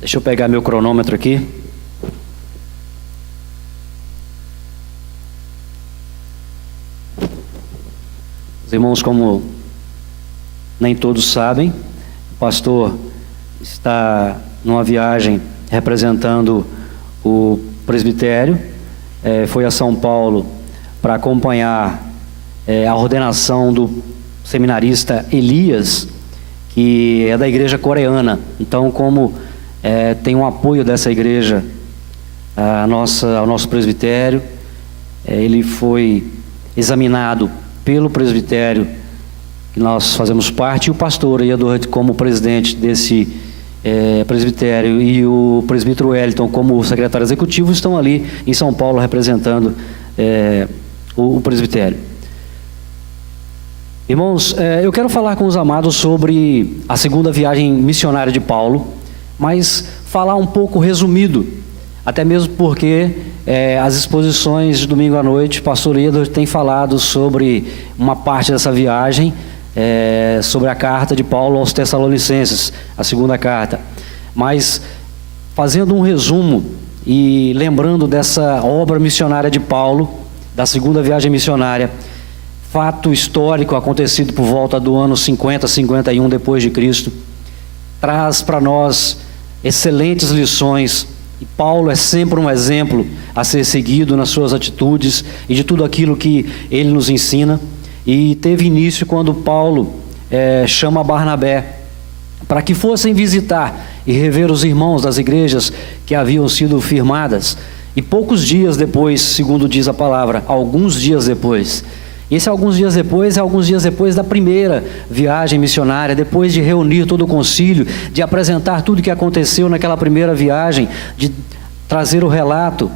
Deixa eu pegar meu cronômetro aqui. Os irmãos, como nem todos sabem, o pastor está numa viagem representando o presbitério, foi a São Paulo para acompanhar a ordenação do seminarista Elias, que é da igreja coreana. Então, como tem um apoio dessa igreja ao nosso presbitério, ele foi examinado pelo presbitério que nós fazemos parte, e o pastor Edward, como presidente desse presbitério, e o presbítero Wellington, como secretário executivo, estão ali em São Paulo representando o presbitério. Irmãos, eu quero falar com os amados sobre a segunda viagem missionária de Paulo, mas falar um pouco resumido, até mesmo porque as exposições de domingo à noite, o pastor Edward tem falado sobre uma parte dessa viagem, sobre a carta de Paulo aos Tessalonicenses, a segunda carta. Mas, fazendo um resumo e lembrando dessa obra missionária de Paulo, da segunda viagem missionária, fato histórico acontecido por volta do ano 50, 51 depois de Cristo, traz para nós excelentes lições, e Paulo é sempre um exemplo a ser seguido nas suas atitudes e de tudo aquilo que ele nos ensina. E teve início quando Paulo chama Barnabé para que fossem visitar e rever os irmãos das igrejas que haviam sido firmadas. E poucos dias depois, segundo diz a palavra, alguns dias depois, esse alguns dias depois é alguns dias depois da primeira viagem missionária, depois de reunir todo o concílio, de apresentar tudo o que aconteceu naquela primeira viagem, de trazer o relato.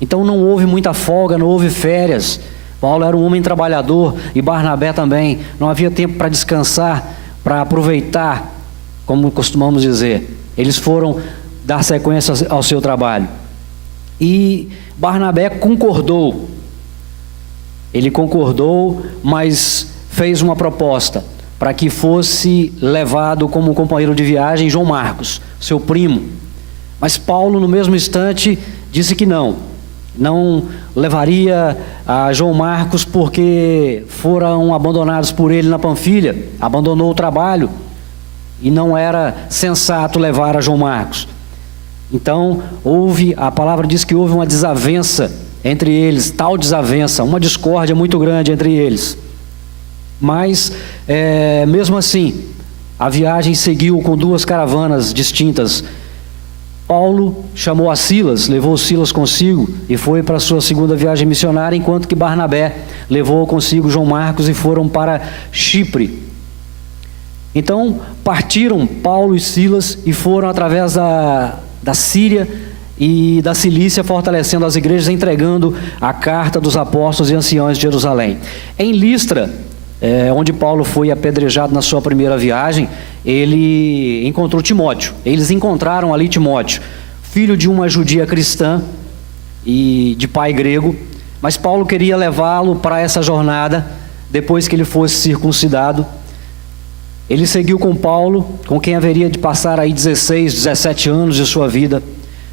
Então não houve muita folga, não houve férias. Paulo era um homem trabalhador, e Barnabé também. Não havia tempo para descansar, para aproveitar, como costumamos dizer. Eles foram dar sequência ao seu trabalho. E Barnabé concordou. Ele concordou, mas fez uma proposta para que fosse levado como companheiro de viagem João Marcos, seu primo. Mas Paulo, no mesmo instante, disse que não levaria a João Marcos, porque foram abandonados por ele na Panfilha, abandonou o trabalho, e não era sensato levar a João Marcos. Então, a palavra diz que houve uma desavença entre eles, tal desavença, uma discórdia muito grande entre eles. Mas, mesmo assim, a viagem seguiu com duas caravanas distintas. Paulo chamou a Silas, levou Silas consigo e foi para a sua segunda viagem missionária, enquanto que Barnabé levou consigo João Marcos e foram para Chipre. Então partiram Paulo e Silas e foram através da Síria e da Cilícia, fortalecendo as igrejas, entregando a carta dos apóstolos e anciões de Jerusalém. Em Listra, onde Paulo foi apedrejado na sua primeira viagem, ele encontrou Timóteo. Eles encontraram ali Timóteo, filho de uma judia cristã e de pai grego, mas Paulo queria levá-lo para essa jornada depois que ele fosse circuncidado. Ele seguiu com Paulo, com quem haveria de passar aí 16, 17 anos de sua vida.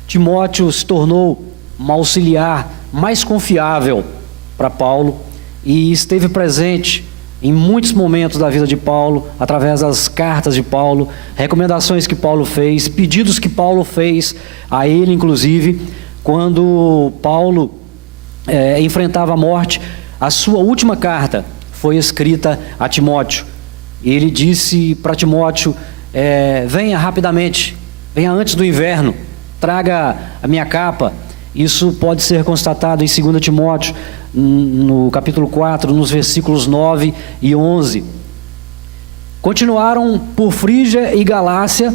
Timóteo se tornou um auxiliar mais confiável para Paulo e esteve presente em muitos momentos da vida de Paulo, através das cartas de Paulo, recomendações que Paulo fez, pedidos que Paulo fez a ele, inclusive, quando Paulo enfrentava a morte. A sua última carta foi escrita a Timóteo. Ele disse para Timóteo: venha rapidamente, venha antes do inverno, traga a minha capa. Isso pode ser constatado em 2 Timóteo, no capítulo 4, nos versículos 9 e 11. Continuaram por Frígia e Galácia,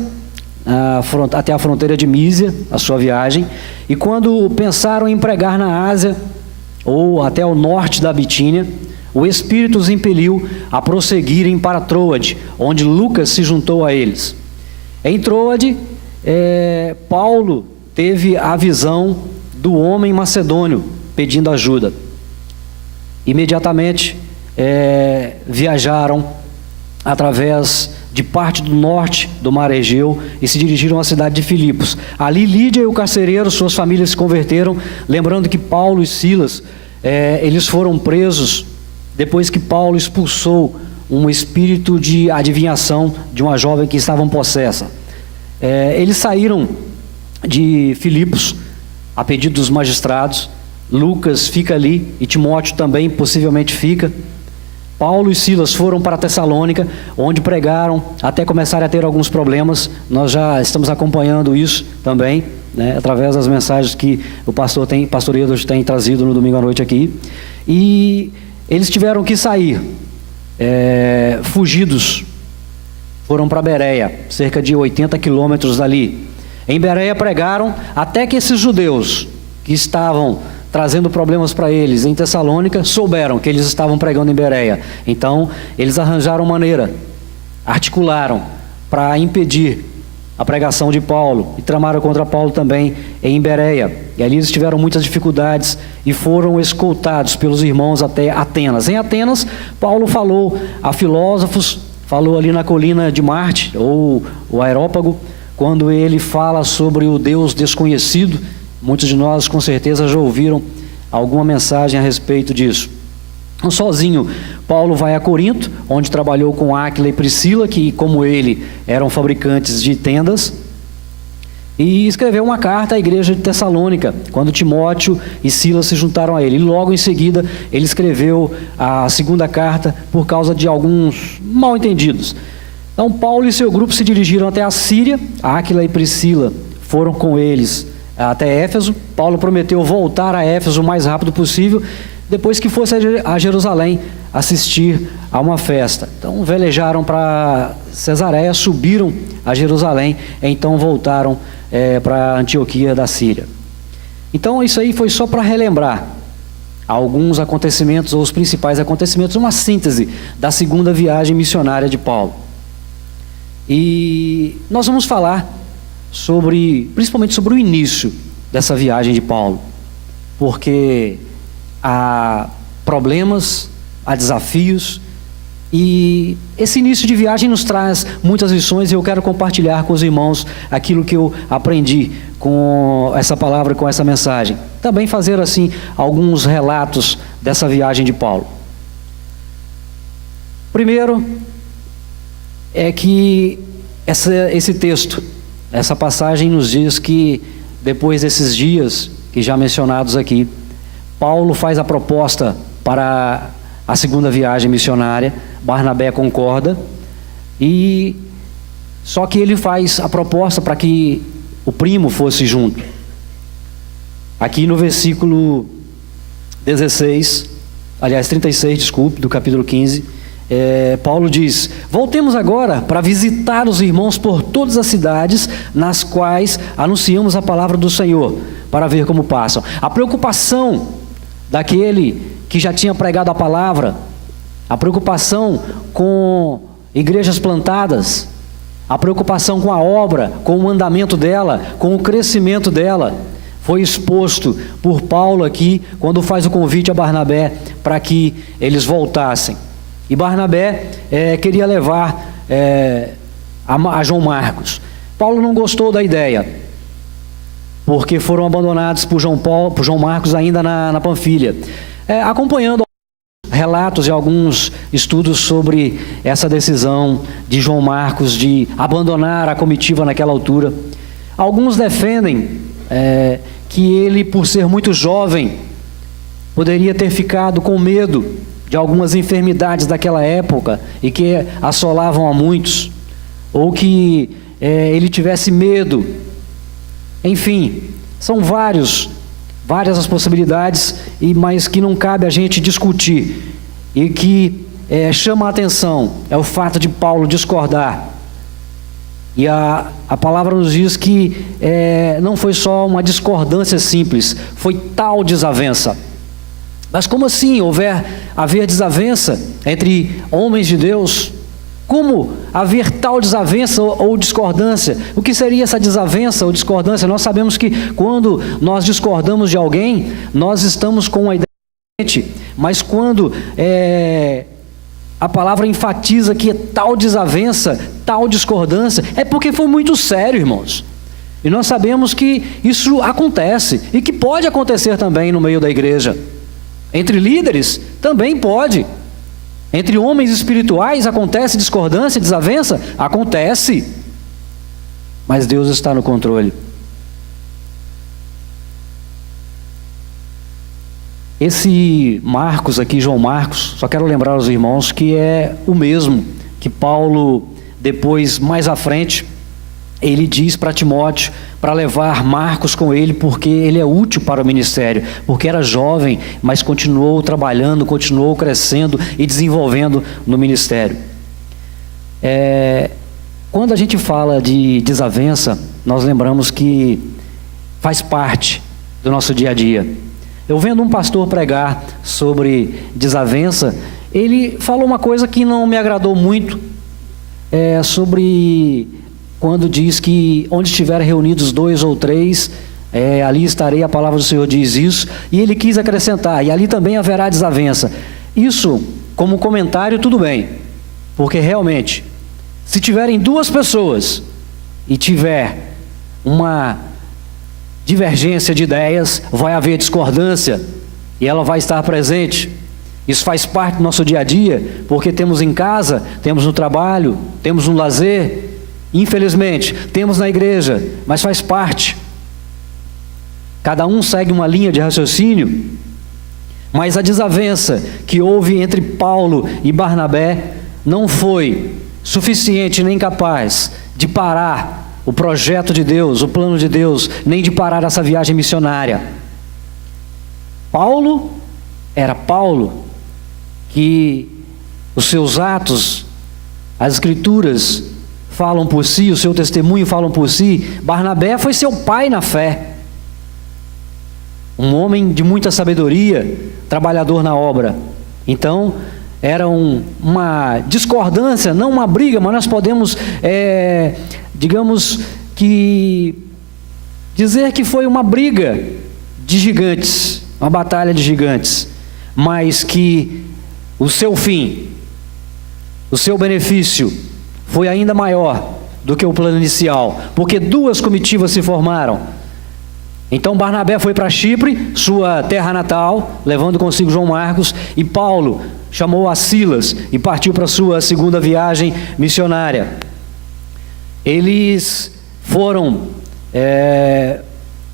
até a fronteira de Mísia, a sua viagem, e quando pensaram em pregar na Ásia, ou até o norte da Bitínia, o Espírito os impeliu a prosseguirem para Troade, onde Lucas se juntou a eles. Em Troade, Paulo teve a visão do homem macedônio pedindo ajuda. Imediatamente viajaram através de parte do norte do Mar Egeu e se dirigiram à cidade de Filipos. Ali Lídia e o carcereiro, suas famílias se converteram, lembrando que Paulo e Silas, eles foram presos depois que Paulo expulsou um espírito de adivinhação de uma jovem que estava possessa. Eles saíram de Filipos a pedido dos magistrados. Lucas fica ali e Timóteo também possivelmente fica. Paulo e Silas foram para Tessalônica, onde pregaram até começarem a ter alguns problemas. Nós já estamos acompanhando isso também, né, através das mensagens que o pastor Edward tem trazido no domingo à noite aqui. E eles tiveram que sair, fugidos. Foram para Bereia, cerca de 80 quilômetros dali. Em Bereia pregaram até que esses judeus que estavam trazendo problemas para eles em Tessalônica souberam que eles estavam pregando em Bereia. Então eles arranjaram maneira, articularam para impedir a pregação de Paulo e tramaram contra Paulo também em Bereia. E ali eles tiveram muitas dificuldades e foram escoltados pelos irmãos até Atenas. Em Atenas, Paulo falou a filósofos, falou ali na colina de Marte, ou o Aerópago, quando ele fala sobre o Deus desconhecido. Muitos de nós com certeza já ouviram alguma mensagem a respeito disso. Então, sozinho, Paulo vai a Corinto, onde trabalhou com Áquila e Priscila, que como ele eram fabricantes de tendas, e escreveu uma carta à igreja de Tessalônica, quando Timóteo e Silas se juntaram a ele. E logo em seguida ele escreveu a segunda carta por causa de alguns mal entendidos. Então Paulo e seu grupo se dirigiram até a Síria. Áquila e Priscila foram com eles até Éfeso. Paulo prometeu voltar a Éfeso o mais rápido possível, depois que fosse a Jerusalém assistir a uma festa. Então velejaram para Cesareia, subiram a Jerusalém, então voltaram para Antioquia da Síria. Então isso aí foi só para relembrar alguns acontecimentos, ou os principais acontecimentos, uma síntese da segunda viagem missionária de Paulo. E nós vamos falar principalmente sobre o início dessa viagem de Paulo, porque há problemas, há desafios, e esse início de viagem nos traz muitas lições, e eu quero compartilhar com os irmãos aquilo que eu aprendi com essa palavra, com essa mensagem. Também fazer assim alguns relatos dessa viagem de Paulo. Primeiro é que esse texto, essa passagem nos diz que depois desses dias que já mencionados aqui, Paulo faz a proposta para a segunda viagem missionária. Barnabé concorda, e só que ele faz a proposta para que o primo fosse junto. Aqui no versículo 36, desculpe, do capítulo 15, Paulo diz: voltemos agora para visitar os irmãos por todas as cidades nas quais anunciamos a palavra do Senhor, para ver como passam. A preocupação daquele que já tinha pregado a palavra, a preocupação com igrejas plantadas, a preocupação com a obra, com o andamento dela, com o crescimento dela, foi exposto por Paulo aqui, quando faz o convite a Barnabé para que eles voltassem. E Barnabé queria levar a João Marcos. Paulo não gostou da ideia, porque foram abandonados por João Marcos ainda na Panfilha. Acompanhando relatos e alguns estudos sobre essa decisão de João Marcos de abandonar a comitiva naquela altura, alguns defendem que ele, por ser muito jovem, poderia ter ficado com medo de algumas enfermidades daquela época e que assolavam a muitos, ou que ele tivesse medo. Enfim, são várias as possibilidades, mas que não cabe a gente discutir, e que chama a atenção é o fato de Paulo discordar. E a palavra nos diz que não foi só uma discordância simples, foi tal desavença. Mas como assim haver desavença entre homens de Deus? Como haver tal desavença ou discordância? O que seria essa desavença ou discordância? Nós sabemos que quando nós discordamos de alguém, nós estamos com uma ideia diferente, mas quando a palavra enfatiza que tal desavença, tal discordância, é porque foi muito sério, irmãos. E nós sabemos que isso acontece e que pode acontecer também no meio da igreja. Entre líderes também pode. Entre homens espirituais acontece discordância, desavença? Acontece. Mas Deus está no controle. Esse Marcos aqui, João Marcos, só quero lembrar aos irmãos que é o mesmo que Paulo, depois, mais à frente, ele diz para Timóteo para levar Marcos com ele, porque ele é útil para o ministério, porque era jovem, mas continuou trabalhando, continuou crescendo e desenvolvendo no ministério. Quando a gente fala de desavença, nós lembramos que faz parte do nosso dia a dia. Eu vendo um pastor pregar sobre desavença, ele falou uma coisa que não me agradou muito, sobre quando diz que onde estiverem reunidos 2 ou 3, ali estarei, a palavra do Senhor diz isso, e ele quis acrescentar, e ali também haverá desavença. Isso, como comentário, tudo bem, porque realmente, se tiverem 2 pessoas e tiver uma divergência de ideias, vai haver discordância e ela vai estar presente. Isso faz parte do nosso dia a dia, porque temos em casa, temos no trabalho, temos no lazer, infelizmente, temos na igreja, mas faz parte. Cada um segue uma linha de raciocínio, mas a desavença que houve entre Paulo e Barnabé não foi suficiente nem capaz de parar o projeto de Deus, o plano de Deus, nem de parar essa viagem missionária. Paulo era Paulo, que os seus atos, as escrituras falam por si, o seu testemunho falam por si. Barnabé foi seu pai na fé, um homem de muita sabedoria, trabalhador na obra. Então, era uma discordância, não uma briga, mas nós podemos, digamos que, dizer que foi uma briga de gigantes, uma batalha de gigantes, mas que o seu fim, o seu benefício foi ainda maior do que o plano inicial, porque 2 comitivas se formaram. Então Barnabé foi para Chipre, sua terra natal, levando consigo João Marcos, e Paulo chamou a Silas e partiu para sua segunda viagem missionária. Eles foram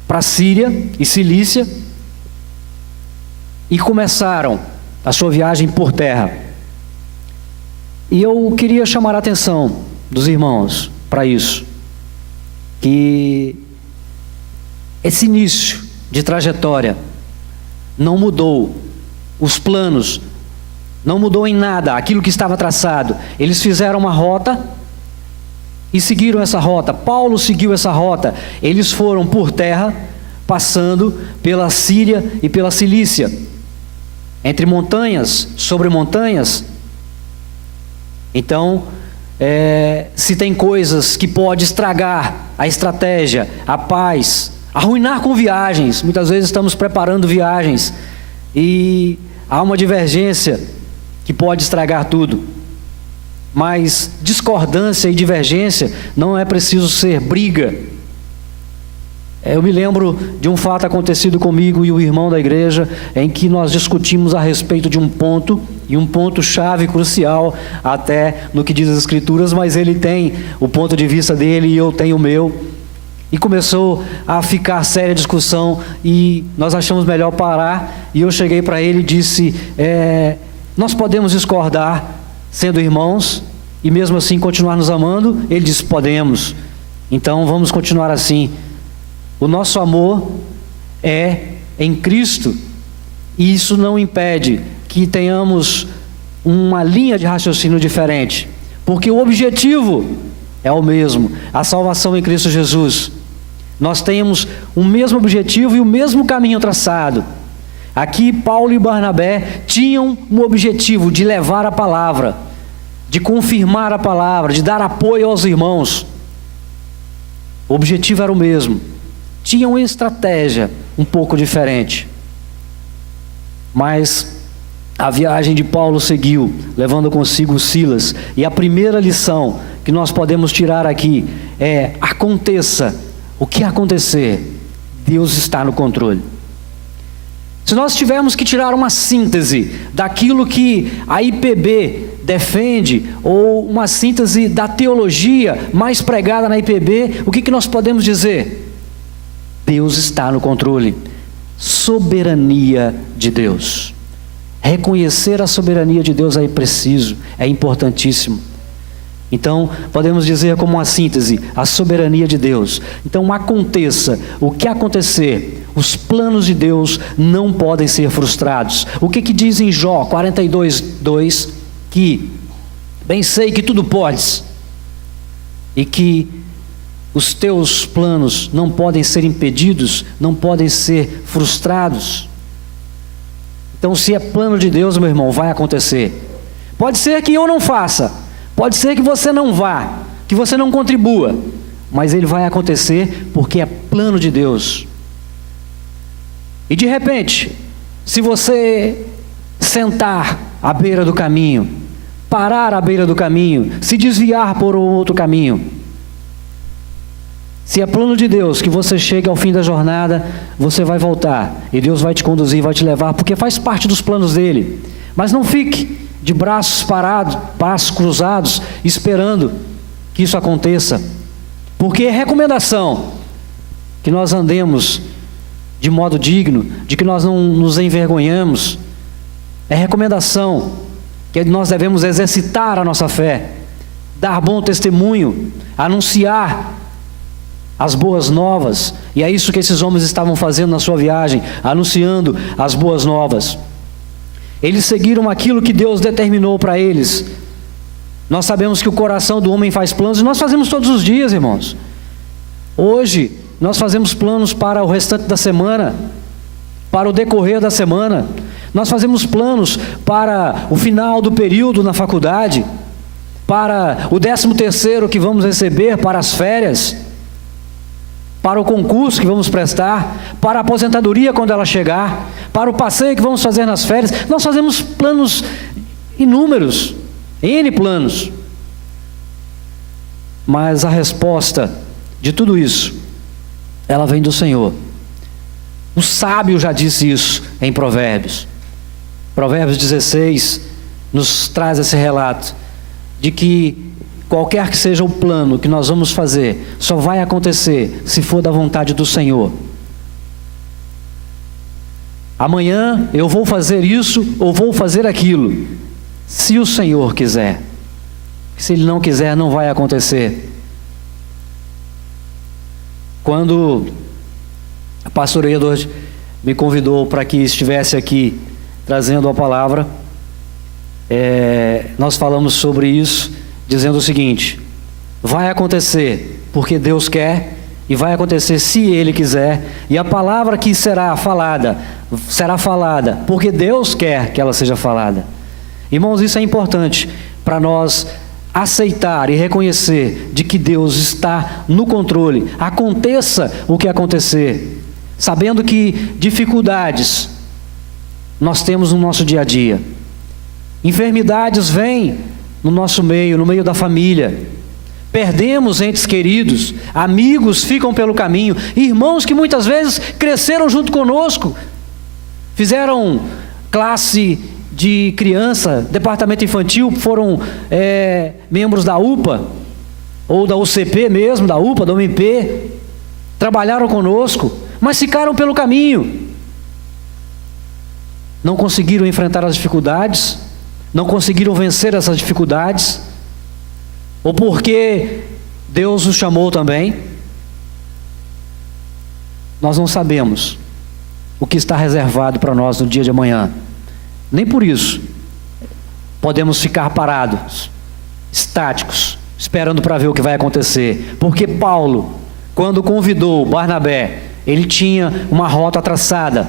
para Síria e Cilícia e começaram a sua viagem por terra. E eu queria chamar a atenção dos irmãos para isso, que esse início de trajetória não mudou os planos, não mudou em nada aquilo que estava traçado. Eles fizeram uma rota e seguiram essa rota. Paulo seguiu essa rota. Eles foram por terra, passando pela Síria e pela Cilícia, entre montanhas, sobre montanhas. Então, se tem coisas que pode estragar a estratégia, a paz, arruinar com viagens. Muitas vezes estamos preparando viagens e há uma divergência que pode estragar tudo. Mas discordância e divergência não é preciso ser briga. Eu me lembro de um fato acontecido comigo e o irmão da igreja, em que nós discutimos a respeito de um ponto, e um ponto chave crucial até no que diz as escrituras, mas ele tem o ponto de vista dele e eu tenho o meu. E começou a ficar séria a discussão e nós achamos melhor parar, e eu cheguei para ele e disse, nós podemos discordar sendo irmãos e mesmo assim continuar nos amando? Ele disse, podemos. Então vamos continuar assim. O nosso amor é em Cristo, e isso não impede que tenhamos uma linha de raciocínio diferente, porque o objetivo é o mesmo, a salvação em Cristo Jesus. Nós temos o mesmo objetivo e o mesmo caminho traçado. Aqui Paulo e Barnabé tinham um objetivo de levar a palavra, de confirmar a palavra, de dar apoio aos irmãos. O objetivo era o mesmo. Tinham uma estratégia um pouco diferente, mas a viagem de Paulo seguiu, levando consigo Silas. E a primeira lição que nós podemos tirar aqui é: aconteça o que acontecer, Deus está no controle. Se nós tivermos que tirar uma síntese daquilo que a IPB defende, ou uma síntese da teologia mais pregada na IPB, o que nós podemos dizer? Deus está no controle. Soberania de Deus. Reconhecer a soberania de Deus é preciso, é importantíssimo. Então, podemos dizer como uma síntese, a soberania de Deus. Então, aconteça o que acontecer, os planos de Deus não podem ser frustrados. O que diz em Jó 42:2? Que bem sei que tudo podes, e que os teus planos não podem ser impedidos, não podem ser frustrados. Então, se é plano de Deus, meu irmão, vai acontecer. Pode ser que eu não faça, pode ser que você não vá, que você não contribua, mas ele vai acontecer porque é plano de Deus. E de repente, se você sentar à beira do caminho, parar à beira do caminho, se desviar por um outro caminho, se é plano de Deus que você chegue ao fim da jornada, você vai voltar, e Deus vai te conduzir, vai te levar, porque faz parte dos planos dele. Mas não fique de braços parados, braços cruzados, esperando que isso aconteça, porque é recomendação que nós andemos de modo digno, de que nós não nos envergonhamos. É recomendação que nós devemos exercitar a nossa fé, dar bom testemunho, anunciar as boas novas. E é isso que esses homens estavam fazendo na sua viagem, anunciando as boas novas. Eles seguiram aquilo que Deus determinou para eles. Nós sabemos que o coração do homem faz planos, e nós fazemos todos os dias, irmãos. Hoje nós fazemos planos para o restante da semana, para o decorrer da semana. Nós fazemos planos para o final do período na faculdade, para o 13º que vamos receber, para as férias, para o concurso que vamos prestar, para a aposentadoria quando ela chegar, para o passeio que vamos fazer nas férias. Nós fazemos planos inúmeros, N planos. Mas a resposta de tudo isso, ela vem do Senhor. O sábio já disse isso em Provérbios. Provérbios 16 nos traz esse relato de que qualquer que seja o plano que nós vamos fazer, só vai acontecer se for da vontade do Senhor. Amanhã eu vou fazer isso ou vou fazer aquilo, se o Senhor quiser. Se Ele não quiser, não vai acontecer. Quando a pastora Edward me convidou para que estivesse aqui trazendo a palavra, nós falamos sobre isso, dizendo o seguinte: vai acontecer porque Deus quer, e vai acontecer se Ele quiser, e a palavra que será falada porque Deus quer que ela seja falada. Irmãos, isso é importante para nós aceitar e reconhecer de que Deus está no controle, aconteça o que acontecer, sabendo que dificuldades nós temos no nosso dia a dia, enfermidades vêm no nosso meio, no meio da família, perdemos entes queridos, amigos ficam pelo caminho, irmãos que muitas vezes cresceram junto conosco, fizeram classe de criança, departamento infantil, foram membros da UPA, ou da UCP mesmo, da UPA, da UMP, trabalharam conosco, mas ficaram pelo caminho, não conseguiram enfrentar as dificuldades, não conseguiram vencer essas dificuldades, ou porque Deus os chamou também, nós não sabemos o que está reservado para nós no dia de amanhã. Nem por isso podemos ficar parados, estáticos, esperando para ver o que vai acontecer. Porque Paulo, quando convidou Barnabé, ele tinha uma rota traçada,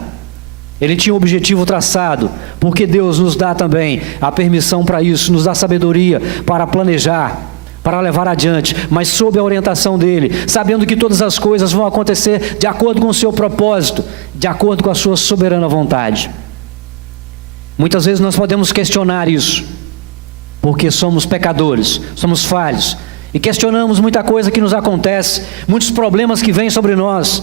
ele tinha um objetivo traçado, porque Deus nos dá também a permissão para isso, nos dá sabedoria para planejar, para levar adiante, mas sob a orientação dele, sabendo que todas as coisas vão acontecer de acordo com o seu propósito, de acordo com a sua soberana vontade. Muitas vezes nós podemos questionar isso, porque somos pecadores, somos falhos, e questionamos muita coisa que nos acontece, muitos problemas que vêm sobre nós,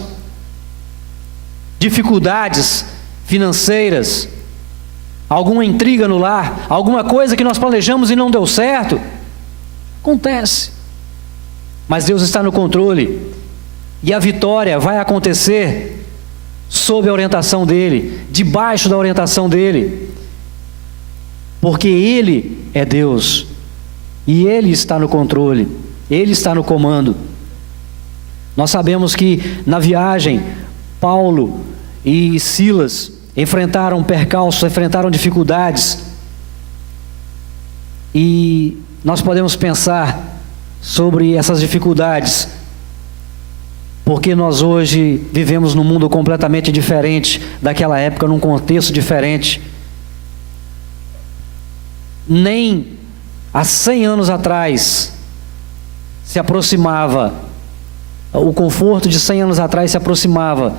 dificuldades financeiras, alguma intriga no lar, alguma coisa que nós planejamos e não deu certo. Acontece. Mas Deus está no controle, e a vitória vai acontecer sob a orientação dEle, debaixo da orientação dEle, porque Ele é Deus, e Ele está no controle, Ele está no comando. Nós sabemos que na viagem, Paulo e Silas enfrentaram percalços, enfrentaram dificuldades, e nós podemos pensar sobre essas dificuldades, porque nós hoje vivemos num mundo completamente diferente daquela época, num contexto diferente. Nem há 100 anos atrás se aproximava, o conforto de 100 anos atrás se aproximava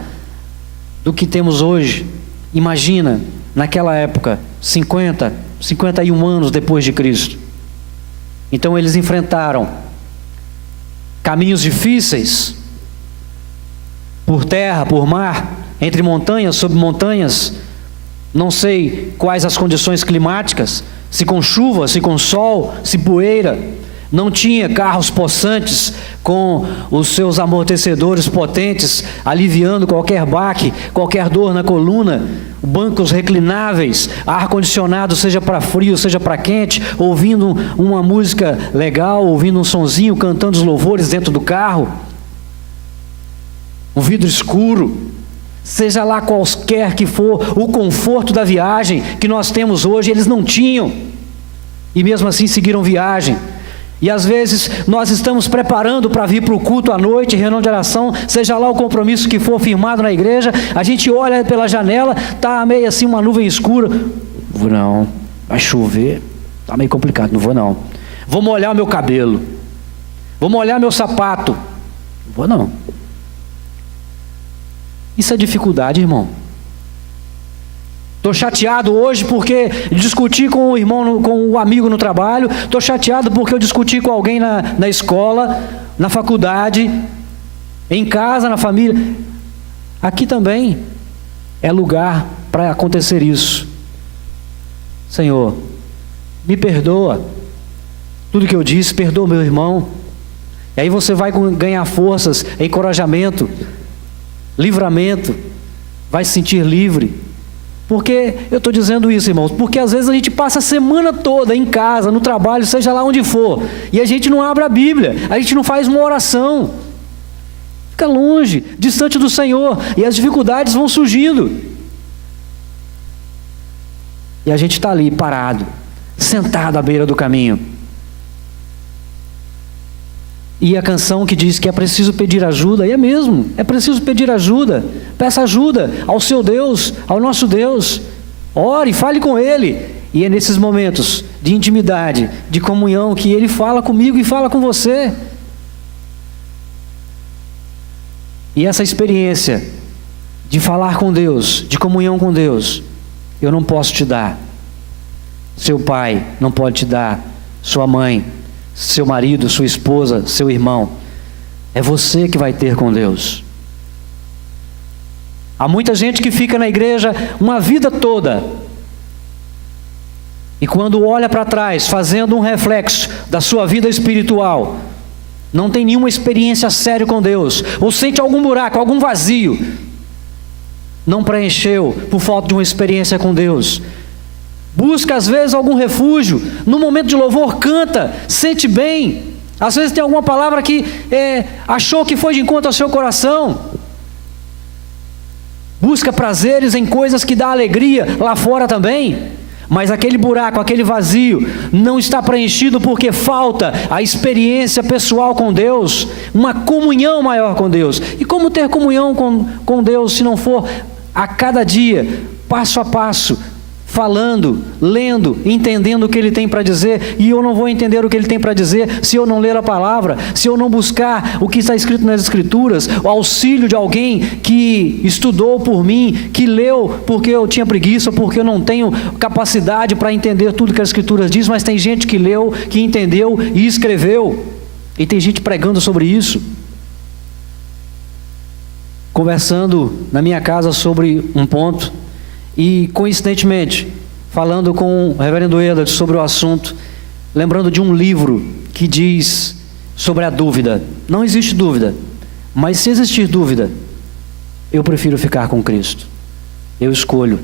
do que temos hoje. Imagina, naquela época, 51 anos depois de Cristo. Então eles enfrentaram caminhos difíceis, por terra, por mar, entre montanhas, sob montanhas, não sei quais as condições climáticas, se com chuva, se com sol, se poeira. Não tinha carros possantes com os seus amortecedores potentes, aliviando qualquer baque, qualquer dor na coluna, bancos reclináveis, ar-condicionado, seja para frio, seja para quente, ouvindo uma música legal, ouvindo um sonzinho, cantando os louvores dentro do carro, um vidro escuro, seja lá qualquer que for o conforto da viagem que nós temos hoje, eles não tinham, e mesmo assim seguiram viagem. E às vezes nós estamos preparando para vir para o culto à noite, reunião de oração, seja lá o compromisso que for firmado na igreja, a gente olha pela janela, está meio assim uma nuvem escura, vou não, vai chover, está meio complicado, não vou não. Vou molhar o meu cabelo, vou molhar meu sapato, não vou não. Isso é dificuldade, irmão. Estou chateado hoje porque discuti com o irmão, com o amigo no trabalho. Estou chateado porque eu discuti com alguém na escola, na faculdade, em casa, na família. Aqui também é lugar para acontecer isso. Senhor, me perdoa. Tudo que eu disse, perdoa meu irmão. E aí você vai ganhar forças, encorajamento, livramento, vai se sentir livre. Por que eu estou dizendo isso, irmãos? Porque às vezes a gente passa a semana toda em casa, no trabalho, seja lá onde for, e a gente não abre a Bíblia, a gente não faz uma oração, fica longe, distante do Senhor, e as dificuldades vão surgindo, e a gente está ali parado, sentado à beira do caminho. E a canção que diz que é preciso pedir ajuda, e é mesmo, é preciso pedir ajuda. Peça ajuda ao seu Deus, ao nosso Deus. Ore, fale com Ele. E é nesses momentos de intimidade, de comunhão, que Ele fala comigo e fala com você. E essa experiência de falar com Deus, de comunhão com Deus, eu não posso te dar. Seu pai não pode te dar, sua mãe, seu marido, sua esposa, seu irmão. É você que vai ter com Deus. Há muita gente que fica na igreja uma vida toda, e quando olha para trás, fazendo um reflexo da sua vida espiritual, não tem nenhuma experiência séria com Deus, ou sente algum buraco, algum vazio, não preencheu por falta de uma experiência com Deus. Busca às vezes algum refúgio, no momento de louvor canta, sente bem, às vezes tem alguma palavra que achou que foi de encontro ao seu coração, busca prazeres em coisas que dão alegria lá fora também, mas aquele buraco, aquele vazio não está preenchido porque falta a experiência pessoal com Deus, uma comunhão maior com Deus. E como ter comunhão com Deus se não for a cada dia, passo a passo, falando, lendo, entendendo o que ele tem para dizer, e eu não vou entender o que ele tem para dizer se eu não ler a palavra, se eu não buscar o que está escrito nas Escrituras, o auxílio de alguém que estudou por mim, que leu porque eu tinha preguiça, porque eu não tenho capacidade para entender tudo que as Escrituras diz, mas tem gente que leu, que entendeu e escreveu, e tem gente pregando sobre isso. Conversando na minha casa sobre um ponto, e coincidentemente, falando com o reverendo Edward sobre o assunto, lembrando de um livro que diz sobre a dúvida. Não existe dúvida, mas se existir dúvida, eu prefiro ficar com Cristo. Eu escolho.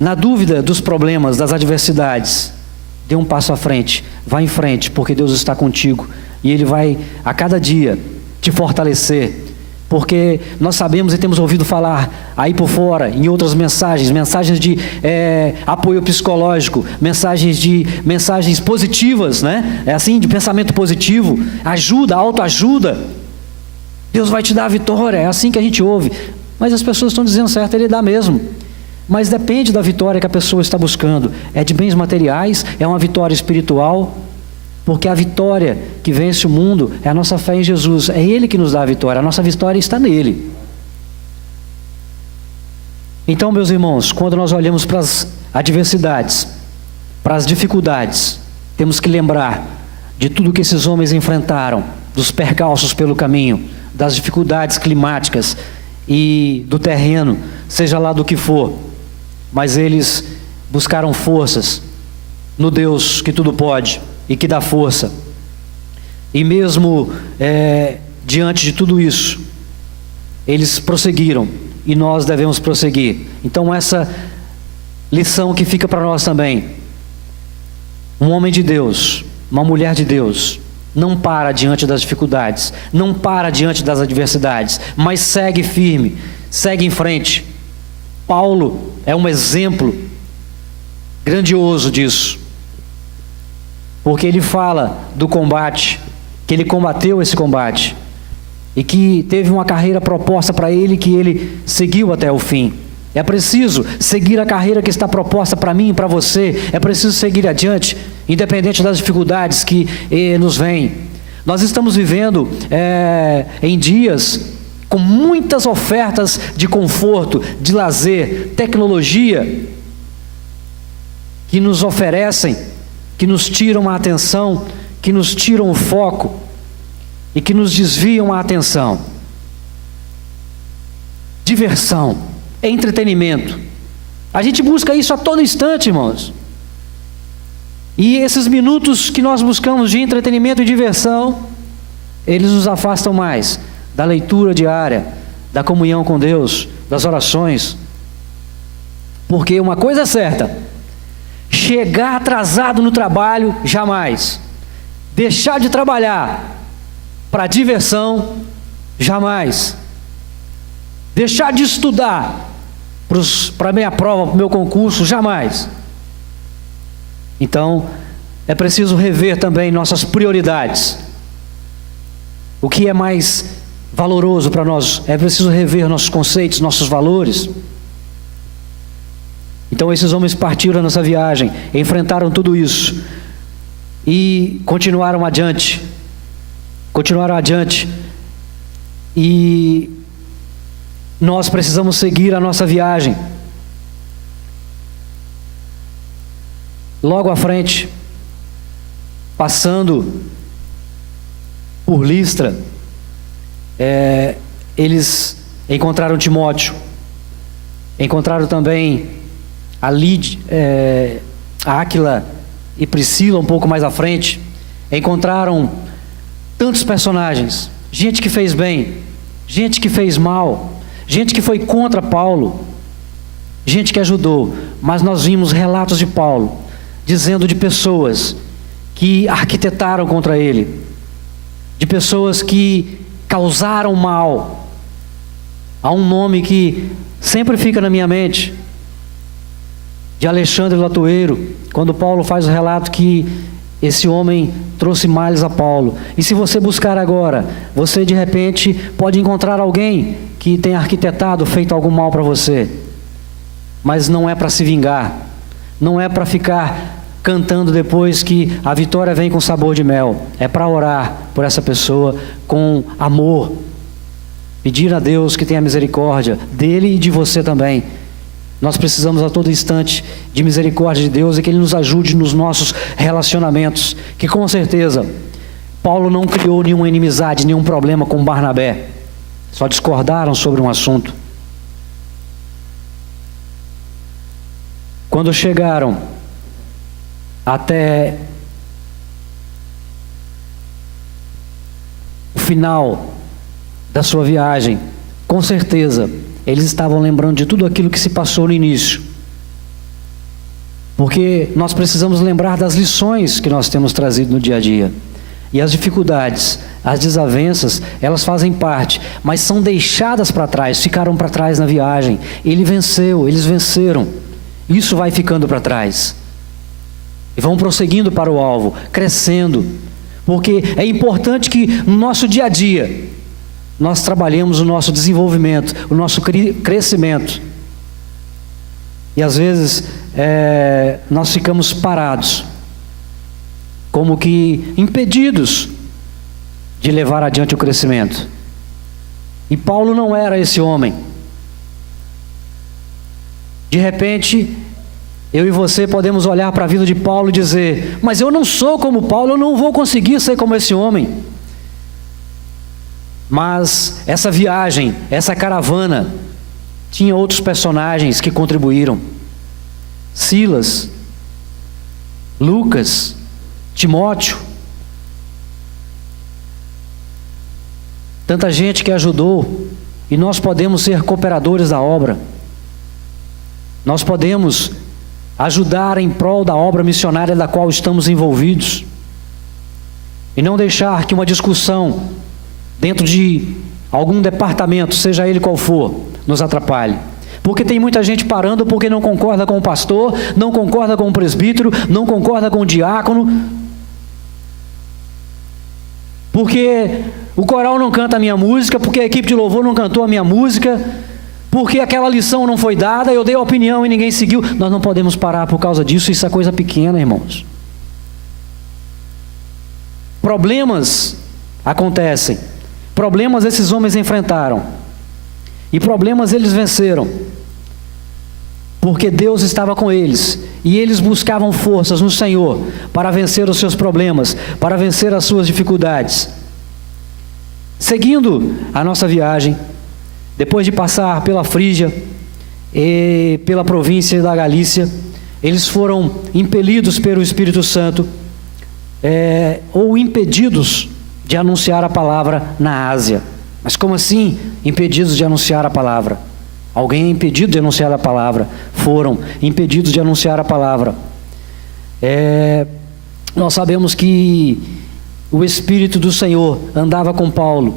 Na dúvida dos problemas, das adversidades, dê um passo à frente, vá em frente, porque Deus está contigo, e Ele vai a cada dia te fortalecer. Porque nós sabemos e temos ouvido falar aí por fora, em outras mensagens de apoio psicológico, mensagens positivas, né? É assim, de pensamento positivo, ajuda, autoajuda. Deus vai te dar a vitória, é assim que a gente ouve. Mas as pessoas estão dizendo certo, Ele dá mesmo. Mas depende da vitória que a pessoa está buscando. É de bens materiais, é uma vitória espiritual. Porque a vitória que vence o mundo é a nossa fé em Jesus. É Ele que nos dá a vitória. A nossa vitória está nele. Então, meus irmãos, quando nós olhamos para as adversidades, para as dificuldades, temos que lembrar de tudo que esses homens enfrentaram, dos percalços pelo caminho, das dificuldades climáticas e do terreno, seja lá do que for. Mas eles buscaram forças no Deus que tudo pode e que dá força. E mesmo diante de tudo isso, eles prosseguiram, e nós devemos prosseguir. Então essa lição que fica para nós também: um homem de Deus, uma mulher de Deus, não para diante das dificuldades, não para diante das adversidades, mas segue firme, segue em frente. Paulo é um exemplo grandioso disso, porque ele fala do combate, que ele combateu esse combate, e que teve uma carreira proposta para ele, que ele seguiu até o fim. É preciso seguir a carreira que está proposta para mim e para você, é preciso seguir adiante, independente das dificuldades que nos vêm. Nós estamos vivendo em dias com muitas ofertas de conforto, de lazer, tecnologia, que nos oferecem, que nos tiram a atenção, que nos tiram o foco e que nos desviam a atenção. Diversão, entretenimento. A gente busca isso a todo instante, irmãos. E esses minutos que nós buscamos de entretenimento e diversão, eles nos afastam mais da leitura diária, da comunhão com Deus, das orações. Porque uma coisa é certa: chegar atrasado no trabalho, jamais. Deixar de trabalhar para diversão, jamais. Deixar de estudar para a minha prova, para o meu concurso, jamais. Então, é preciso rever também nossas prioridades. O que é mais valoroso para nós? É preciso rever nossos conceitos, nossos valores. Então esses homens partiram nessa viagem, enfrentaram tudo isso e continuaram adiante. E nós precisamos seguir a nossa viagem. Logo à frente, passando por Listra, eles encontraram Timóteo, encontraram também a Áquila e Priscila um pouco mais à frente. Encontraram tantos personagens, gente que fez bem, gente que fez mal, gente que foi contra Paulo, gente que ajudou. Mas nós vimos relatos de Paulo dizendo de pessoas que arquitetaram contra ele, de pessoas que causaram mal. Há um nome que sempre fica na minha mente, de Alexandre Latueiro, quando Paulo faz o relato que esse homem trouxe males a Paulo. E se você buscar agora, você de repente pode encontrar alguém que tenha arquitetado, feito algum mal para você. mas não é para se vingar, não é para ficar cantando depois que a vitória vem com sabor de mel. É para orar por essa pessoa com amor, pedir a Deus que tenha misericórdia dele e de você também. Nós precisamos a todo instante de misericórdia de Deus e que Ele nos ajude nos nossos relacionamentos, que com certeza Paulo não criou nenhuma inimizade, nenhum problema com Barnabé, só discordaram sobre um assunto. Quando chegaram até o final da sua viagem, com certeza eles estavam lembrando de tudo aquilo que se passou no início, porque nós precisamos lembrar das lições que nós temos trazido no dia a dia. E as dificuldades, as desavenças, elas fazem parte, mas são deixadas para trás, ficaram para trás na viagem. Ele venceu, eles venceram. Isso vai ficando para trás. E vão prosseguindo para o alvo, crescendo. Porque é importante que no nosso dia a dia, nós trabalhemos o nosso desenvolvimento, o nosso crescimento. E às vezes, nós ficamos parados, como que impedidos de levar adiante o crescimento. E Paulo não era esse homem. De repente, eu e você podemos olhar para a vida de Paulo e dizer: mas eu não sou como Paulo, eu não vou conseguir ser como esse homem. Mas essa viagem, essa caravana, tinha outros personagens que contribuíram. Silas, Lucas, Timóteo, tanta gente que ajudou, e nós podemos ser cooperadores da obra. Nós podemos ajudar em prol da obra missionária da qual estamos envolvidos, e não deixar que uma discussão dentro de algum departamento, seja ele qual for, nos atrapalhe. Porque tem muita gente parando porque não concorda com o pastor, não concorda com o presbítero, não concorda com o diácono, porque o coral não canta a minha música, porque a equipe de louvor não cantou a minha música, porque aquela lição não foi dada, eu dei a opinião e ninguém seguiu. Nós não podemos parar por causa disso, isso é coisa pequena, irmãos. Problemas acontecem, problemas esses homens enfrentaram, e problemas eles venceram, porque Deus estava com eles, e eles buscavam forças no Senhor para vencer os seus problemas, para vencer as suas dificuldades. Seguindo a nossa viagem, depois de passar pela Frígia e pela província da Galícia, eles foram impelidos pelo Espírito Santo, ou impedidos de anunciar a palavra na Ásia. Mas como assim impedidos de anunciar a palavra? Alguém é impedido de anunciar a palavra. Foram impedidos de anunciar a palavra. Nós sabemos que o Espírito do Senhor andava com Paulo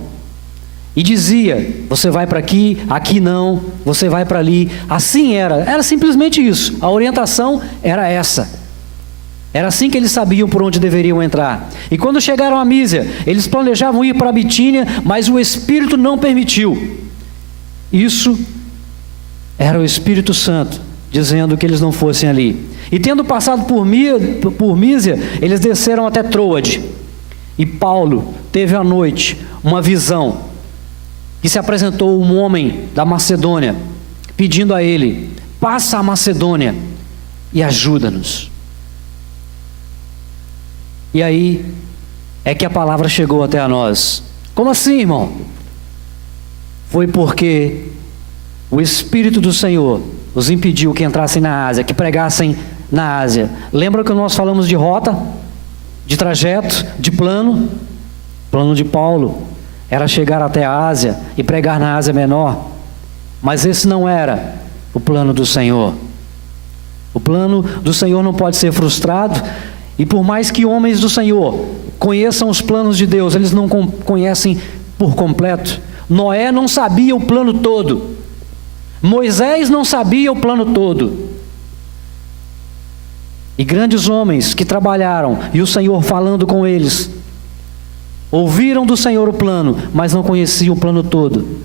e dizia: você vai para aqui, aqui não, você vai para ali. Assim era simplesmente isso. A orientação era essa. Era assim que eles sabiam por onde deveriam entrar. E quando chegaram a Mísia, eles planejavam ir para a Bitínia, mas o Espírito não permitiu. Isso era o Espírito Santo dizendo que eles não fossem ali. E tendo passado por Mísia, eles desceram até Troade. E Paulo teve à noite uma visão, que se apresentou um homem da Macedônia, pedindo a ele: passa a Macedônia e ajuda-nos. E aí é que a palavra chegou até a nós. Como assim, irmão? Foi porque o Espírito do Senhor os impediu que entrassem na Ásia, que pregassem na Ásia. Lembra que nós falamos de rota, de trajeto, de plano? O plano de Paulo era chegar até a Ásia e pregar na Ásia Menor. Mas esse não era o plano do Senhor. O plano do Senhor não pode ser frustrado. E por mais que homens do Senhor conheçam os planos de Deus, eles não conhecem por completo. Noé não sabia o plano todo. Moisés não sabia o plano todo. E grandes homens que trabalharam, e o Senhor falando com eles, ouviram do Senhor o plano, mas não conheciam o plano todo.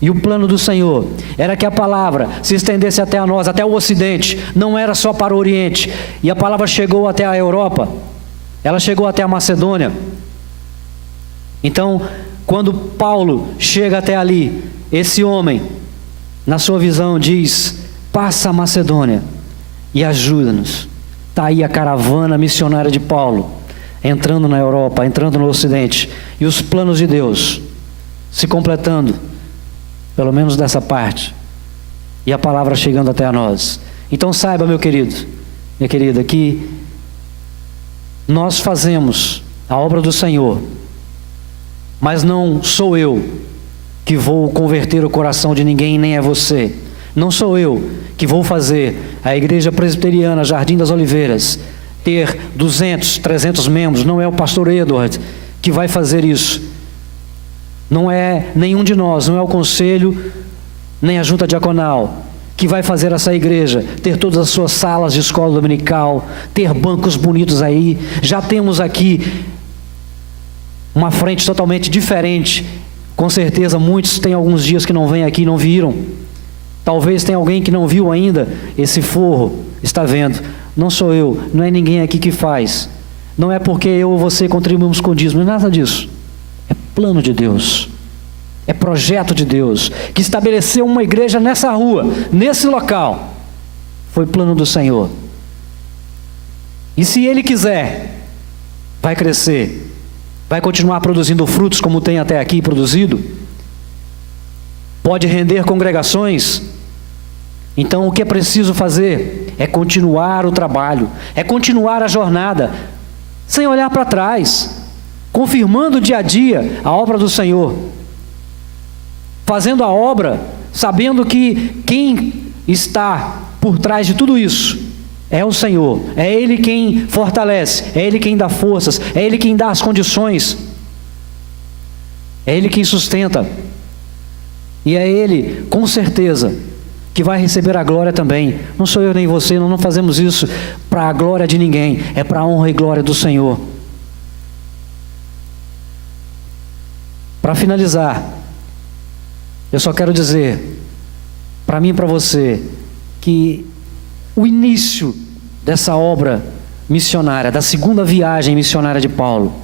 E o plano do Senhor era que a palavra se estendesse até a nós, até o Ocidente, não era só para o Oriente. E a palavra chegou até a Europa, ela chegou até a Macedônia. Então, quando Paulo chega até ali, esse homem, na sua visão, diz: passa a Macedônia e ajuda-nos. Está aí a caravana missionária de Paulo, entrando na Europa, entrando no Ocidente, e os planos de Deus se completando, pelo menos dessa parte, e a palavra chegando até a nós. Então saiba, meu querido, minha querida, que nós fazemos a obra do Senhor, mas não sou eu que vou converter o coração de ninguém, nem é você. Não sou eu que vou fazer a Igreja Presbiteriana Jardim das Oliveiras ter 200, 300 membros. Não é o pastor Edward que vai fazer isso. Não é nenhum de nós, não é o conselho, nem a junta diaconal que vai fazer essa igreja ter todas as suas salas de escola dominical, ter bancos bonitos aí. Já temos aqui uma frente totalmente diferente. Com certeza muitos têm alguns dias que não vêm aqui e não viram. Talvez tenha alguém que não viu ainda esse forro, está vendo. Não sou eu, não é ninguém aqui que faz. Não é porque eu ou você contribuímos com o dízimo, não é nada disso. É plano de Deus, é projeto de Deus, que estabeleceu uma igreja nessa rua, nesse local. Foi plano do Senhor. E se Ele quiser, vai crescer, vai continuar produzindo frutos como tem até aqui produzido, pode render congregações. Então o que é preciso fazer é continuar o trabalho, é continuar a jornada, sem olhar para trás, confirmando dia a dia a obra do Senhor, fazendo a obra, sabendo que quem está por trás de tudo isso é o Senhor, é Ele quem fortalece, é Ele quem dá forças, é Ele quem dá as condições, é Ele quem sustenta, e é Ele, com certeza, que vai receber a glória também. Não sou eu nem você, nós não fazemos isso para a glória de ninguém, é para a honra e glória do Senhor. Para finalizar, eu só quero dizer, para mim e para você, que o início dessa obra missionária, da segunda viagem missionária de Paulo,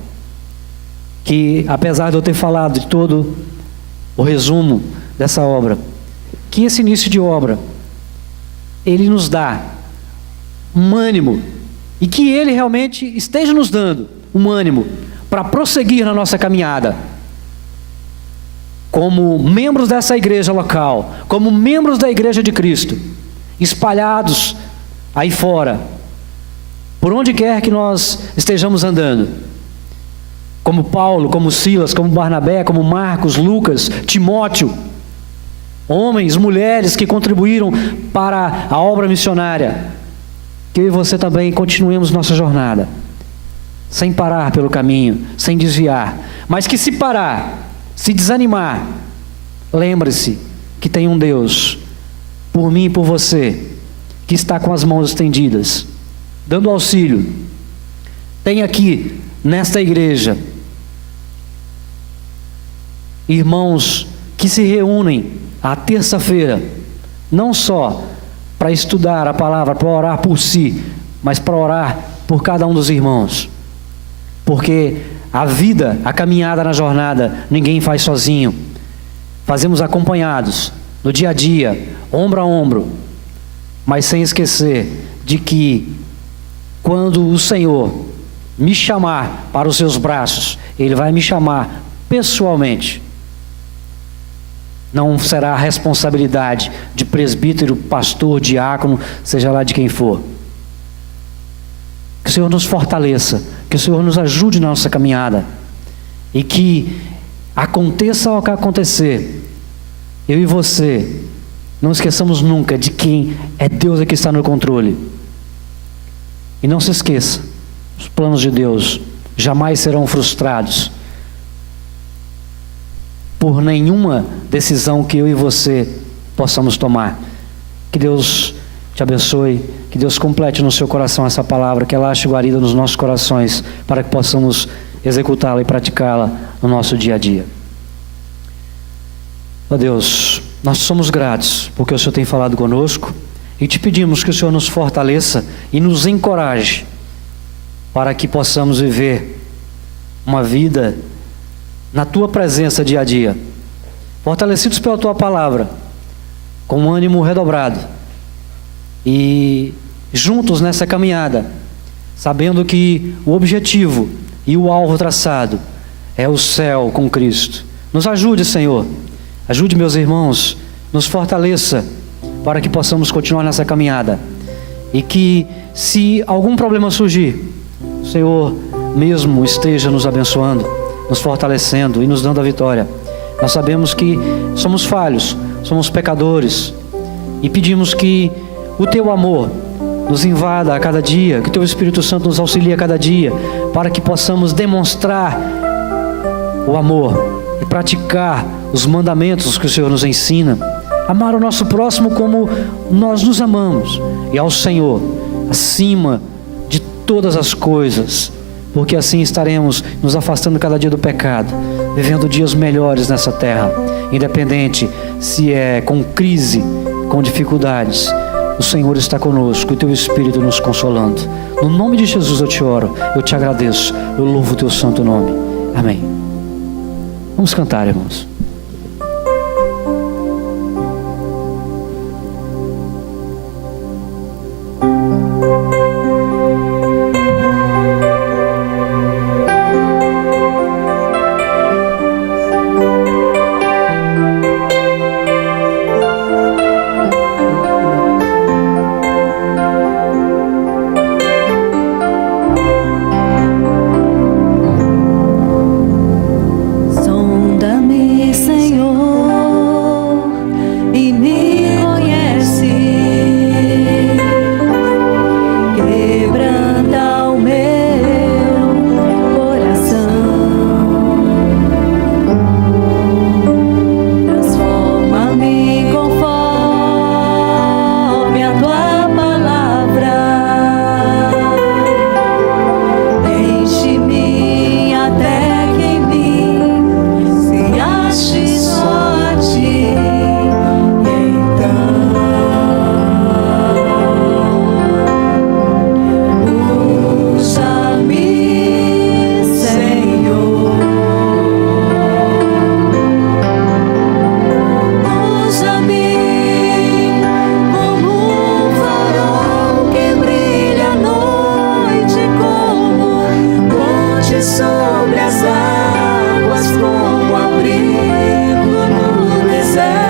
que apesar de eu ter falado de todo o resumo dessa obra, que esse início de obra, ele nos dá um ânimo, e que Ele realmente esteja nos dando um ânimo para prosseguir na nossa caminhada, como membros dessa igreja local, como membros da Igreja de Cristo, espalhados aí fora, por onde quer que nós estejamos andando, como Paulo, como Silas, como Barnabé, como Marcos, Lucas, Timóteo, homens, mulheres que contribuíram para a obra missionária, que eu e você também continuemos nossa jornada, sem parar pelo caminho, sem desviar, mas que se parar, se desanimar, lembre-se que tem um Deus, por mim e por você, que está com as mãos estendidas, dando auxílio. Tem aqui, nesta igreja, irmãos que se reúnem à terça-feira, não só para estudar a palavra, para orar por si, mas para orar por cada um dos irmãos, porque a vida, a caminhada na jornada, ninguém faz sozinho, fazemos acompanhados, no dia a dia, ombro a ombro, mas sem esquecer de que quando o Senhor me chamar para os seus braços, Ele vai me chamar pessoalmente. Não será a responsabilidade de presbítero, pastor, diácono, seja lá de quem for. Que o Senhor nos fortaleça, que o Senhor nos ajude na nossa caminhada, e que aconteça o que acontecer, eu e você não esqueçamos nunca de quem é Deus que está no controle. E não se esqueça, os planos de Deus jamais serão frustrados por nenhuma decisão que eu e você possamos tomar. Que Deus te abençoe, que Deus complete no seu coração essa palavra, que ela ache guarida nos nossos corações, para que possamos executá-la e praticá-la no nosso dia a dia. Ó Deus, nós somos gratos porque o Senhor tem falado conosco e te pedimos que o Senhor nos fortaleça e nos encoraje para que possamos viver uma vida na Tua presença dia a dia, fortalecidos pela Tua palavra, com um ânimo redobrado e juntos nessa caminhada, sabendo que o objetivo e o alvo traçado é o céu com Cristo. Nos ajude, Senhor, ajude meus irmãos, nos fortaleça para que possamos continuar nessa caminhada e que, se algum problema surgir, o Senhor mesmo esteja nos abençoando, nos fortalecendo e nos dando a vitória. Nós sabemos que somos falhos, somos pecadores e pedimos que o Teu amor nos invada a cada dia, que o Teu Espírito Santo nos auxilie a cada dia, para que possamos demonstrar o amor e praticar os mandamentos que o Senhor nos ensina, amar o nosso próximo como nós nos amamos, e ao Senhor acima de todas as coisas, porque assim estaremos nos afastando cada dia do pecado, vivendo dias melhores nessa terra, independente se é com crise, com dificuldades. O Senhor está conosco e o Teu Espírito nos consolando. No nome de Jesus eu te oro, eu te agradeço, eu louvo o Teu santo nome. Amém. Vamos cantar, irmãos. Sobre as águas como abrigo no deserto.